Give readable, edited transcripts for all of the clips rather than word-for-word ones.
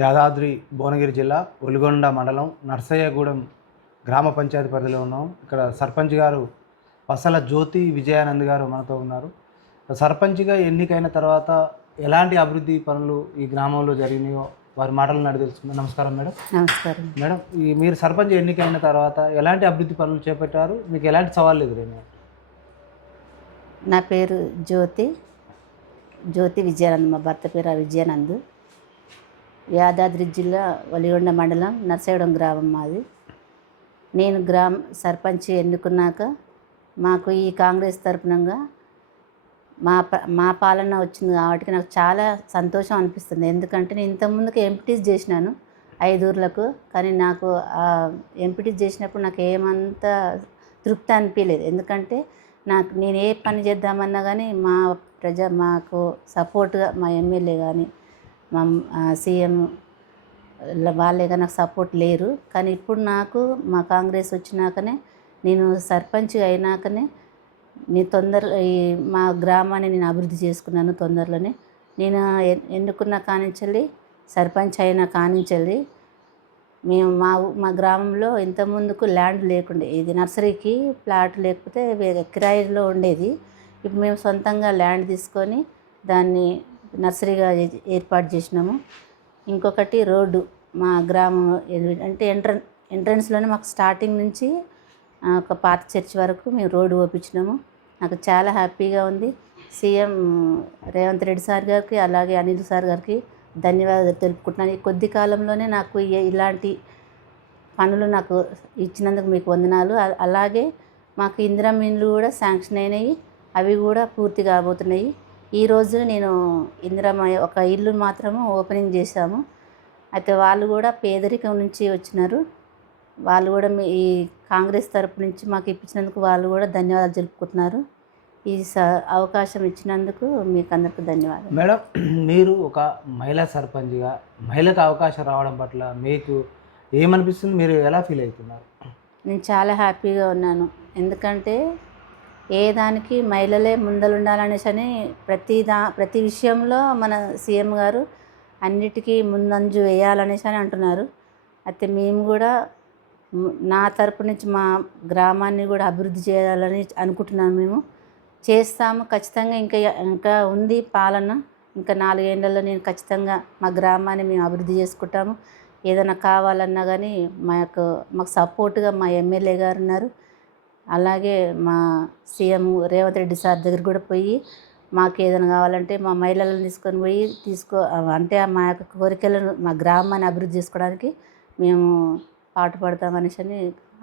యాదాద్రి భువనగిరి జిల్లా ఒలిగొండ మండలం నర్సయ్యగూడెం గ్రామ పంచాయతీ పరిధిలో ఉన్నాం. ఇక్కడ సర్పంచ్ గారు పసల జ్యోతి విజయానంద్ గారు మనతో ఉన్నారు. సర్పంచ్గా ఎన్నికైన తర్వాత ఎలాంటి అభివృద్ధి పనులు ఈ గ్రామంలో జరిగినాయో వారి మాటలను అడిగి తెలుసుకుందాం. నమస్కారం మేడం. నమస్కారం మేడం, మీరు సర్పంచ్ ఎన్నికైన తర్వాత ఎలాంటి అభివృద్ధి పనులు చేపట్టారు? మీకు ఎలాంటి సవాళ్ళు ఎదురైనాయి? నా పేరు జ్యోతి విజయానంద్. మా భర్త పేరు విజయానంద్. యాదాద్రి జిల్లా ఒలిగొండ మండలం నర్సయ్యగూడెం గ్రామం మాది. నేను సర్పంచ్ ఎన్నుకున్నాక మాకు ఈ కాంగ్రెస్ తరపునంగా మా పాలన వచ్చింది కాబట్టి నాకు చాలా సంతోషం అనిపిస్తుంది. ఎందుకంటే నేను ఇంతకుముందుకు ఎంపీటీస్ చేసినాను 5 ఊర్లకు. కానీ నాకు ఎంపీటీస్ చేసినప్పుడు నాకు ఏమంత తృప్తి అనిపించలేదు. ఎందుకంటే నేను ఏ పని చేద్దామన్నా కానీ మాకు సపోర్ట్గా మా ఎమ్మెల్యే కానీ మా సీఎం వాళ్ళే కానీ నాకు సపోర్ట్ లేరు. కానీ ఇప్పుడు నాకు మా కాంగ్రెస్ వచ్చినాకనే నేను సర్పంచ్ అయినాకనే మా గ్రామాన్ని నేను అభివృద్ధి చేసుకున్నాను తొందరలోనే. నేను ఎన్నుకున్న కానించల్లి సర్పంచ్ అయిన కానించల్లి మేము మా గ్రామంలో ఇంతకుముందుకు ల్యాండ్ లేకుండే, ఇది నర్సరీకి ప్లాట్ లేకపోతే కిరాయిలో ఉండేది. ఇప్పుడు మేము సొంతంగా ల్యాండ్ తీసుకొని దాన్ని నర్సరీగా ఏర్పాటు చేసినాము. ఇంకొకటి రోడ్డు మా గ్రామం అంటే ఎంట్రన్స్లోనే మాకు స్టార్టింగ్ నుంచి ఒక పాత చర్చ్ వరకు మేము రోడ్డు ఓపించినాము. నాకు చాలా హ్యాపీగా ఉంది. సీఎం రేవంత్ రెడ్డి సార్ గారికి అలాగే అనిల్ సార్ గారికి ధన్యవాదాలు తెలుపుకుంటున్నాను. ఈ కొద్ది కాలంలోనే నాకు ఇలాంటి పనులు నాకు ఇచ్చినందుకు మీకు వందనాలు. అలాగే మాకు ఇందిరమ్మ ఇండ్లు కూడా శాంక్షన్ అయినాయి, అవి కూడా పూర్తి కాబోతున్నాయి. ఈరోజు నేను ఇందిరమ్మ ఒక ఇల్లు మాత్రము ఓపెనింగ్ చేశాము. అయితే వాళ్ళు కూడా పేదరికం నుంచి వచ్చినారు. వాళ్ళు కూడా ఈ కాంగ్రెస్ తరపు నుంచి మాకు ఇప్పించినందుకు వాళ్ళు కూడా ధన్యవాదాలు తెలుపుకుంటున్నారు. ఈ అవకాశం ఇచ్చినందుకు మీకు అందరికీ ధన్యవాదాలు. మేడం, మీరు ఒక మహిళా సర్పంచ్గా మహిళకు అవకాశం రావడం పట్ల మీకు ఏమనిపిస్తుంది? మీరు ఎలా ఫీల్ అవుతున్నారు? నేను చాలా హ్యాపీగా ఉన్నాను. ఎందుకంటే ఏ దానికి మహిళలే ముందలుండాలనేసి అని ప్రతి విషయంలో మన సీఎం గారు అన్నిటికీ ముందంజు వేయాలనేసి అని అంటున్నారు. అయితే మేము కూడా నా తరపు నుంచి మా గ్రామాన్ని కూడా అభివృద్ధి చేయాలని అనుకుంటున్నాను. మేము చేస్తాము ఖచ్చితంగా. ఇంకా ఉంది పాలన. ఇంకా 4 ఏళ్లలో నేను ఖచ్చితంగా మా గ్రామాన్ని మేము అభివృద్ధి చేసుకుంటాము. ఏదైనా కావాలన్నా కానీ మాకు సపోర్ట్గా మా ఎమ్మెల్యే గారు ఉన్నారు. అలాగే మా సీఎం రేవంత్ రెడ్డి సార్ దగ్గర కూడా పోయి మాకు ఏదైనా కావాలంటే మా మహిళలను తీసుకొని పోయి అంటే మా యొక్క కోరికలను మా గ్రామాన్ని అభివృద్ధి చేసుకోవడానికి మేము పాటుపడతామనేసి అని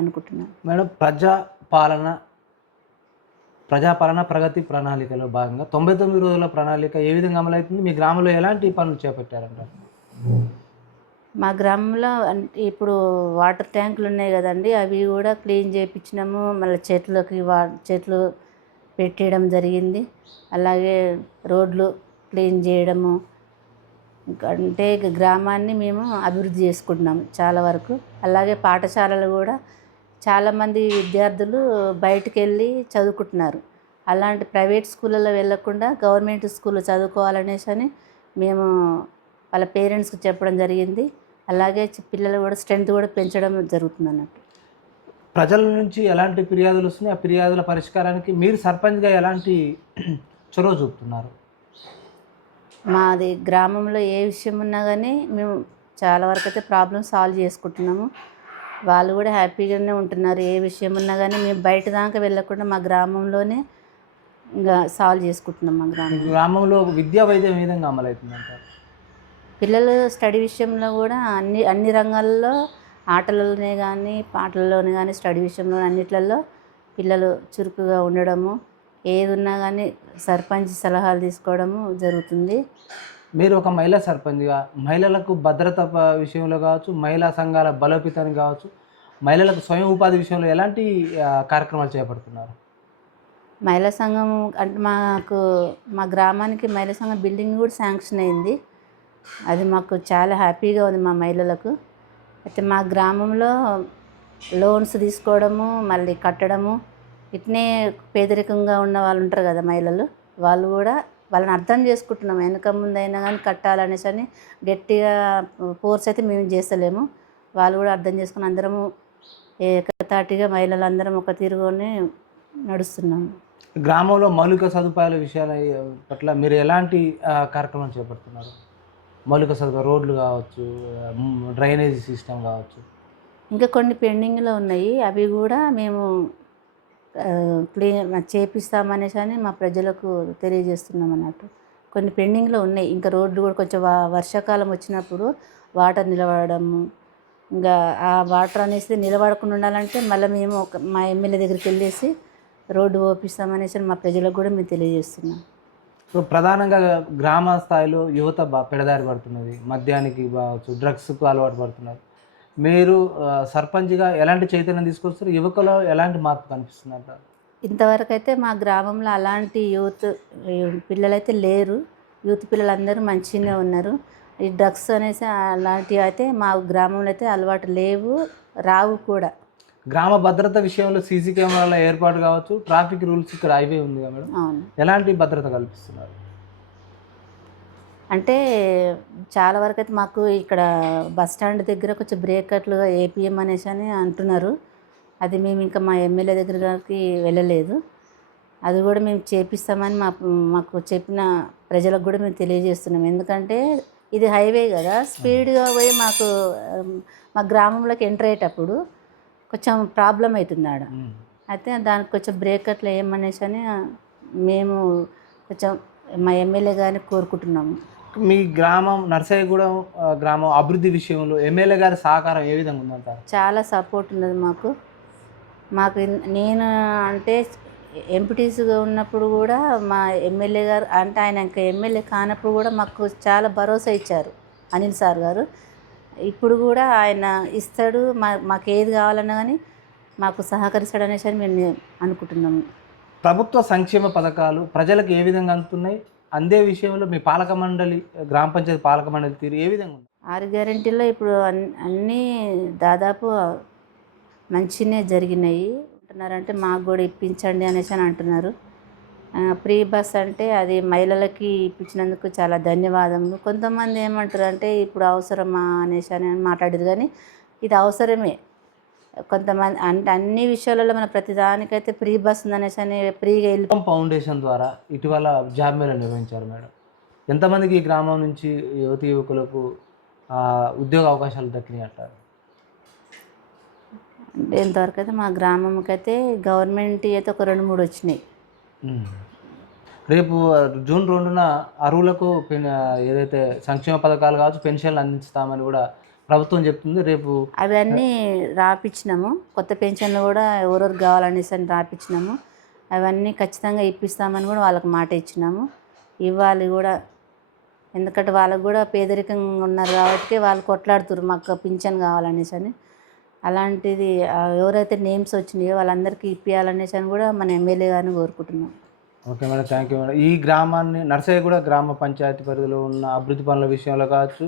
అనుకుంటున్నాను. మేడం, ప్రజాపాలన ప్రగతి ప్రణాళికలో భాగంగా 99 రోజుల ప్రణాళిక ఏ విధంగా అమలవుతుంది? మీ గ్రామంలో ఎలాంటి పనులు చేపట్టారంటారు? మా గ్రామంలో అంటే ఇప్పుడు వాటర్ ట్యాంకులు ఉన్నాయి కదండి, అవి కూడా క్లీన్ చేయించినాము. మళ్ళీ చెట్లు పెట్టడం జరిగింది. అలాగే రోడ్లు క్లీన్ చేయడము. అంటే గ్రామాన్ని మేము అభివృద్ధి చేసుకుంటున్నాము చాలా వరకు. అలాగే పాఠశాలలు కూడా చాలామంది విద్యార్థులు బయటికి వెళ్ళి చదువుకుంటున్నారు. అలాంటి ప్రైవేట్ స్కూళ్ళలో వెళ్ళకుండా గవర్నమెంట్ స్కూల్లో చదువుకోవాలనేసి అని మేము వాళ్ళ పేరెంట్స్కి చెప్పడం జరిగింది. అలాగే పిల్లలు కూడా స్ట్రెంత్ కూడా పెంచడం జరుగుతుంది అన్నట్టు. ప్రజల నుంచి ఎలాంటి ఫిర్యాదులు వస్తున్నాయి? ఆ ఫిర్యాదుల పరిష్కారానికి మీరు సర్పంచ్గా ఎలాంటి చొరవ చూపుతున్నారు? మాది గ్రామంలో ఏ విషయం ఉన్నా కానీ మేము చాలా వరకు అయితే ప్రాబ్లమ్ సాల్వ్ చేసుకుంటున్నాము. వాళ్ళు కూడా హ్యాపీగానే ఉంటున్నారు. ఏ విషయం ఉన్నా కానీ మేము బయట దాకా వెళ్ళకుండా మా గ్రామంలోనే ఇంకా సాల్వ్ చేసుకుంటున్నాం. మా గ్రామంలో విద్యా వైద్యం ఏ విధంగా అమలవుతుందంటారు? పిల్లలు స్టడీ విషయంలో కూడా అన్ని రంగాల్లో, ఆటలలోనే కానీ పాటలలోనే కానీ స్టడీ విషయంలో అన్నిట్లలో పిల్లలు చురుకుగా ఉండడము, ఏది ఉన్నా కానీ సర్పంచ్ సలహాలు తీసుకోవడము జరుగుతుంది. మీరు ఒక మహిళా సర్పంచ్గా మహిళలకు భద్రత విషయంలో కావచ్చు, మహిళా సంఘాల బలోపేతానికి కావచ్చు, మహిళలకు స్వయం ఉపాధి విషయంలో ఎలాంటి కార్యక్రమాలు చేపడుతున్నారు? మహిళా సంఘం అంటే మా గ్రామానికి మహిళా సంఘం బిల్డింగ్ కూడా శాంక్షన్ అయింది. అది మాకు చాలా హ్యాపీగా ఉంది మా మహిళలకు. అయితే మా గ్రామంలో లోన్స్ తీసుకోవడము, మళ్ళీ కట్టడము, ఇట్నే పేదరికంగా ఉన్న వాళ్ళు ఉంటారు కదా మహిళలు, వాళ్ళు కూడా వాళ్ళని అర్థం చేసుకుంటున్నాం. వెనక ముందైనా కానీ కట్టాలనేసి అని గట్టిగా ఫోర్స్ అయితే మేము చేస్తలేము. వాళ్ళు కూడా అర్థం చేసుకుని అందరము ఏకతాటిగా మహిళలందరం ఒక తీరుగానే నడుస్తున్నాము. గ్రామంలో మౌలిక సదుపాయాల విషయాల పట్ల మీరు ఎలాంటి కార్యక్రమాలు చేపడుతున్నారు? మౌలిక సదుపాయాలు రోడ్లు కావచ్చు, డ్రైనేజీ సిస్టమ్ కావచ్చు. ఇంకా కొన్ని పెండింగ్లో ఉన్నాయి. అవి కూడా మేము చేపిస్తామనేసి అని మా ప్రజలకు తెలియజేస్తున్నాం అన్నట్టు. కొన్ని పెండింగ్లో ఉన్నాయి. ఇంకా రోడ్లు కూడా కొంచెం వర్షాకాలం వచ్చినప్పుడు వాటర్ నిలబడము, ఇంకా ఆ వాటర్ అనేసి నిలబడకుండా ఉండాలంటే మళ్ళీ మేము మా ఎమ్మెల్యే దగ్గరికి వెళ్ళేసి రోడ్డు ఓపిస్తామనేసి మా ప్రజలకు కూడా మేము తెలియజేస్తున్నాం. ఇప్పుడు ప్రధానంగా గ్రామ స్థాయిలో యువత పెడదారి పడుతున్నది, మద్యానికి కావచ్చు, డ్రగ్స్కు అలవాటు పడుతున్నారు. మీరు సర్పంచ్గా ఎలాంటి చైతన్యం తీసుకొస్తారు? యువకులో ఎలాంటి మార్పు కనిపిస్తుందంట? ఇంతవరకు అయితే మా గ్రామంలో అలాంటి పిల్లలైతే లేరు. యూత్ పిల్లలందరూ మంచిగానే ఉన్నారు. ఈ డ్రగ్స్ అనేసి అలాంటివి అయితే మా గ్రామంలో అయితే అలవాటు లేవు, రావు కూడా. గ్రామ భద్రత విషయంలో సీసీ కెమెరాల ఏర్పాటు కావచ్చు, ట్రాఫిక్ రూల్స్ ఇక్కడ హైవే ఉంది కదా మేడం, అవును. ఎలాంటి భద్రత కల్పిస్తున్నారు? అంటే చాలా వరకు అయితే మాకు ఇక్కడ బస్ స్టాండ్ దగ్గర కొంచెం బ్రేకర్లుగా ఏపీఎం అనేసి అని అంటున్నారు. అది మేము ఇంకా మా ఎమ్మెల్యే దగ్గరికి వెళ్ళలేదు. అది కూడా మేము చేపిస్తామని మాకు చెప్పిన ప్రజలకు కూడా మేము తెలియజేస్తున్నాం. ఎందుకంటే ఇది హైవే కదా, స్పీడ్గా పోయి మా గ్రామంలోకి ఎంటర్ అయ్యేటప్పుడు కొంచెం ప్రాబ్లం అవుతుంది ఆడ. అయితే దానికి కొంచెం బ్రేకర్లు వేయమనేసి అని మేము కొంచెం మా ఎమ్మెల్యే గారిని కోరుకుంటున్నాము. మీ గ్రామం నర్సయ్యగూడెం గ్రామం అభివృద్ధి విషయంలో ఎమ్మెల్యే గారి సహకారం ఏ విధంగా ఉందంటారు? చాలా సపోర్ట్ ఉన్నది మాకు. నేను అంటే ఎంపీటీసీగా ఉన్నప్పుడు కూడా మా ఎమ్మెల్యే గారు, అంటే ఆయన ఇంకా ఎమ్మెల్యే కానప్పుడు కూడా మాకు చాలా భరోసా ఇచ్చారు అనిల్ సార్ గారు. ఇప్పుడు కూడా ఆయన ఇస్తాడు, మాకు ఏది కావాలన్నా కానీ మాకు సహకరిస్తాడు అనేసి అని మేము అనుకుంటున్నాము. ప్రభుత్వ సంక్షేమ పథకాలు ప్రజలకు ఏ విధంగా అందుతున్నాయి? అందే విషయంలో మీ పాలక మండలి, గ్రామ పంచాయతీ పాలక మండలి తీరు ఏ విధంగా ఉంది? 6 గ్యారెంటీల్లో ఇప్పుడు అన్నీ దాదాపు మంచిగానే జరిగినాయి. అంటున్నారంటే మాకు కూడా ఇప్పించండి అనేసి అని అంటున్నారు. ఫ్రీ బస్ అంటే అది మహిళలకి ఇప్పించినందుకు చాలా ధన్యవాదములు. కొంతమంది ఏమంటారు అంటే ఇప్పుడు అవసరమా అనేసి అని మాట్లాడారు, కానీ ఇది అవసరమే. కొంతమంది అంటే అన్ని విషయాలలో మన ప్రతిదానికైతే ఫ్రీ బస్ ఉందనేసి అని ఫ్రీగా వెళ్ళి ఫౌండేషన్ ద్వారా ఇటీవల జాబ్ మేళా నిర్వహించారు మేడం. ఎంతమందికి ఈ గ్రామం నుంచి యువతి యువకులకు ఉద్యోగ అవకాశాలు దక్కినాయి అంటారు? అంటే ఇంతవరకు అయితే మా గ్రామంకి అయితే గవర్నమెంట్ అయితే ఒక 2-3 వచ్చినాయి. రేపు జూన్ 2న అరువులకు ఏదైతే సంక్షేమ పథకాలు కావచ్చు, పెన్షన్లు అందిస్తామని కూడా ప్రభుత్వం చెప్తుంది. రేపు అవన్నీ రాపించినాము. కొత్త పెన్షన్లు కూడా ఎవరెవరు కావాలనేసి అని రాపించినాము. అవన్నీ ఖచ్చితంగా ఇప్పిస్తామని కూడా వాళ్ళకి మాట ఇచ్చినాము. ఇవ్వాలి కూడా, ఎందుకంటే వాళ్ళకు కూడా పేదరికంగా ఉన్నారు కాబట్టి వాళ్ళు కొట్లాడుతున్నారు మాకు పింఛన్ కావాలనేసి అని. అలాంటిది ఎవరైతే నేమ్స్ వచ్చినాయో వాళ్ళందరికీ ఇప్పించాలనేసి అని కూడా మన ఎమ్మెల్యే గారిని కోరుకుంటున్నాం. Okay madam, thank you madam. ఈ గ్రామాన్ని నర్సయ్యగూడెం గ్రామ పంచాయతీ పరిధిలో ఉన్న అభివృద్ధి పనుల విషయంలో కావచ్చు,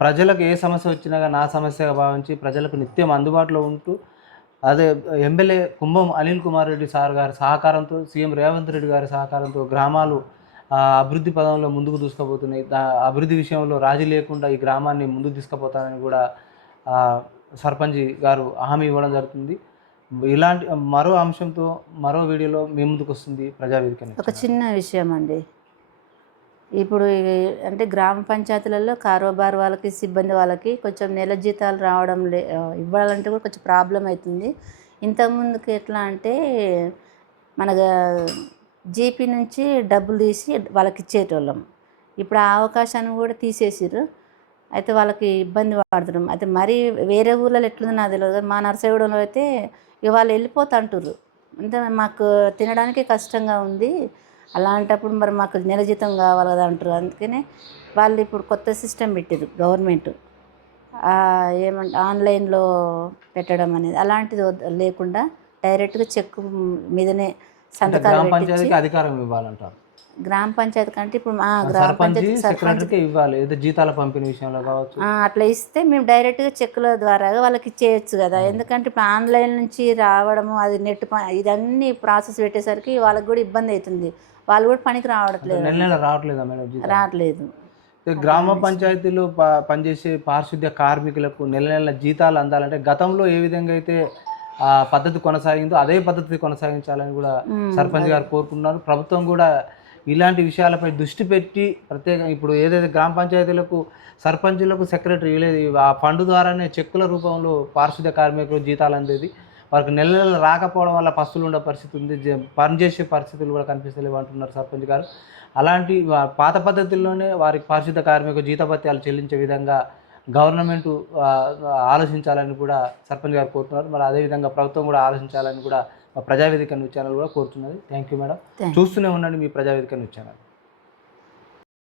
ప్రజలకు ఏ సమస్య వచ్చినా నా సమస్యగా భావించి ప్రజలకు నిత్యం అందుబాటులో ఉంటూ, అదే ఎమ్మెల్యే కుంభం అనిల్ కుమార్ రెడ్డి సార్ గారి సహకారంతో, సీఎం రేవంత్ రెడ్డి గారి సహకారంతో గ్రామాలు అభివృద్ధి పదంలో ముందుకు తీసుకుపోతున్నాయి. అభివృద్ధి విషయంలో రాజీ లేకుండా ఈ గ్రామాన్ని ముందుకు తీసుకుపోతానని కూడా సర్పంచ్ గారు హామీ ఇవ్వడం జరుగుతుంది. ఇలాంటి మరో అంశంతో మరో వీడియోలో మీ ముందుకు వస్తుంది ప్రజావేదిక. ఒక చిన్న విషయం అండి, ఇప్పుడు అంటే గ్రామ పంచాయతీలలో కారోబార్ వాళ్ళకి, సిబ్బంది వాళ్ళకి కొంచెం నెల జీతాలు రావడం ఇవ్వాలంటే కూడా కొంచెం ప్రాబ్లం అవుతుంది. ఇంతకుముందుకు ఎట్లా అంటే మన జీపీ నుంచి డబ్బులు తీసి వాళ్ళకి ఇచ్చేటోళ్ళం. ఇప్పుడు ఆ అవకాశాన్ని కూడా తీసేసిర్రు. అయితే వాళ్ళకి ఇబ్బంది పడుతున్నాం. అయితే మరీ వేరే ఊళ్ళలో ఎట్లుందో నాకు తెలియదు, మా నర్సయ్యగూడెంలో అయితే వాళ్ళు వెళ్ళిపోతా అంటుర్రు. అంటే మాకు తినడానికి కష్టంగా ఉంది, అలాంటప్పుడు మరి మాకు నెల జీతం కావాలి కదా అంటారు. అందుకనే వాళ్ళు ఇప్పుడు కొత్త సిస్టమ్ పెట్టారు గవర్నమెంట్, ఏమంటే ఆన్లైన్లో పెట్టడం అనేది. అలాంటిది లేకుండా డైరెక్ట్గా చెక్ మీదనే సంతకాలు పెట్టి అధికారం ఇవ్వాలంటారు. గ్రామ పంచాయతీ కంటే ఇప్పుడు గ్రామ పంచాయతీ సెక్రటరీకి ఇవ్వాలి, ఏదో జీతాల పంపిణీ విషయంలో కావచ్చు. అట్లా ఇస్తే మేము డైరెక్ట్గా చెక్కుల ద్వారా వాళ్ళకి ఇచ్చేయచ్చు కదా. ఎందుకంటే ఇప్పుడు ఆన్లైన్ నుంచి రావడము, అది నెట్ ఇదన్నీ ప్రాసెస్ పెట్టేసరికి వాళ్ళకి కూడా ఇబ్బంది అవుతుంది. వాళ్ళు కూడా పనికి రావట్లేదు, నెల నెల రావట్లేదా మేడం జీతం? రావట్లేదు. గ్రామ పంచాయతీలో పనిచేసే పారిశుద్ధ్య కార్మికులకు నెల నెల జీతాలు అందాలంటే గతంలో ఏ విధంగా అయితే ఆ పద్ధతి కొనసాగిందో అదే పద్ధతి కొనసాగించాలని కూడా సర్పంచ్ గారు కోరుకున్నారు. ప్రభుత్వం కూడా ఇలాంటి విషయాలపై దృష్టి పెట్టి ప్రత్యేకంగా ఇప్పుడు ఏదైతే గ్రామ పంచాయతీలకు సర్పంచులకు సెక్రటరీ లేదు, ఆ ఫండ్ ద్వారానే చెక్కుల రూపంలో పారిశుద్ధ్య కార్మికులు జీతాలు అందేది. వారికి నెల నెలలు రాకపోవడం వల్ల పస్తులు ఉండే పరిస్థితి ఉంది, పనిచేసే పరిస్థితులు కూడా కనిపిస్తలేవు అంటున్నారు సర్పంచ్ గారు. అలాంటి పాత పద్ధతుల్లోనే వారికి పారిశుద్ధ్య కార్మికుల జీతభత్యాలు చెల్లించే విధంగా గవర్నమెంట్ ఆలోచించాలని కూడా సర్పంచ్ గారు కోరుతున్నారు. మరి అదేవిధంగా ప్రభుత్వం కూడా ఆలోచించాలని కూడా మా ప్రజావేదిక న్యూస్ ఛానల్ కూడా కోరుతున్నది. Thank you madam. చూస్తూనే ఉండండి మీ ప్రజావేదిక న్యూస్ ఛానల్.